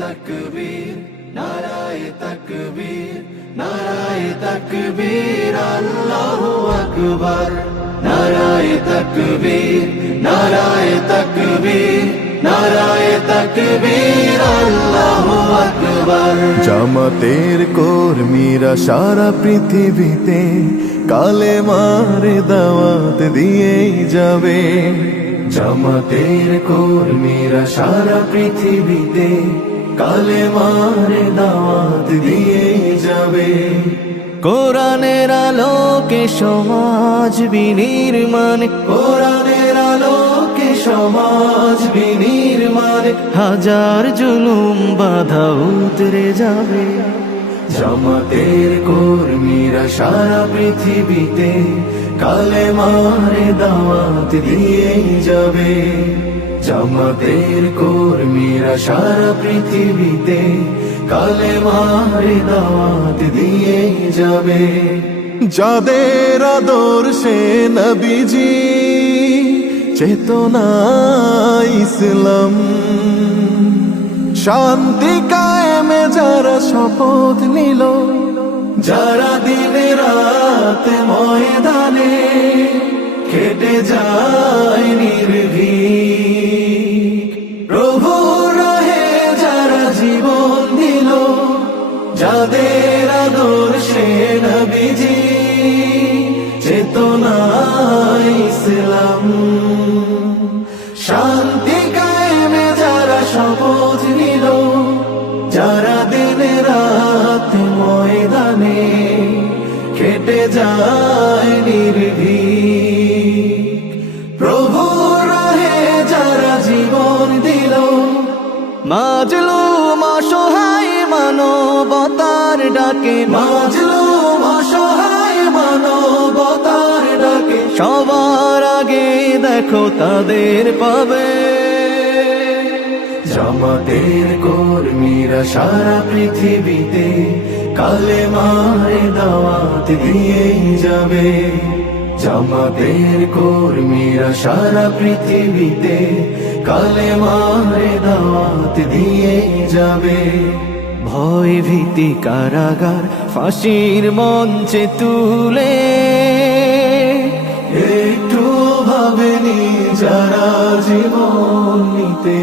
তাকবীর নারায়ে তাকবীর নারায়ে তাকবীর আল্লাহু আকবার নারায়ে তাকবীর নারায়ে তাকবীর নারায়ে তাকবীর আল্লাহু আকবার। জামাতের কর্মীরা সারা পৃথিবীতে কালেমার দাওয়াত দিয়েই যাবে। জামাতের কর্মীরা সারা পৃথিবীতে কালেমার দাওয়াত দিয়েই যাবে। কোরআনের আলোকে সমাজ বিনির্মাণ, কোরআনের আলোকে সমাজ বিনির্মাণ, হাজার জুলুম বাধা উতরে যাবে। জামাতের কর্মীরা সারা পৃথিবীতে কালেমার দাওয়াত দিয়েই যাবে। জামাতের কর্মীরা সারা পৃথিবীতে কালেমার দাওয়াত দিয়েই যাবে। যাদের আদর্শে নবীজি চেতনা ইসলাম, শান্তি কায়েমে যারা শপথ নিল, যারা দিনে রাত ময়দানে খেটে যায় নির্ভীক, প্রভু রাহে যারা জীবন দিল, যাদের আদর্শে নবীজি চেতনা ইসলাম, শান্তি কায়েমে যারা শপথ নিল, যারা দিনে রাত ময়দানে খেটে যায় নির্ভীক, প্রভু রাহে যারা জীবন দিল, মাজলুম অসহায় মানবতার ডাকে, মাজলুম অসহায় মানবতার ডাকে, সবার আগে দেখো তাদের পাবে। জামাতের কর্মীরা সারা পৃথিবীতে কালেমার দাওয়াত দিয়েই যাবে। জামাতের কর্মীরা সারা পৃথিবীতে কালেমার দাওয়াত দিয়েই যাবে। ভয় ভীতি কারাগার ফাঁসির মঞ্চে তুলে, একটু ভাবেনি যারা জীবন নিতে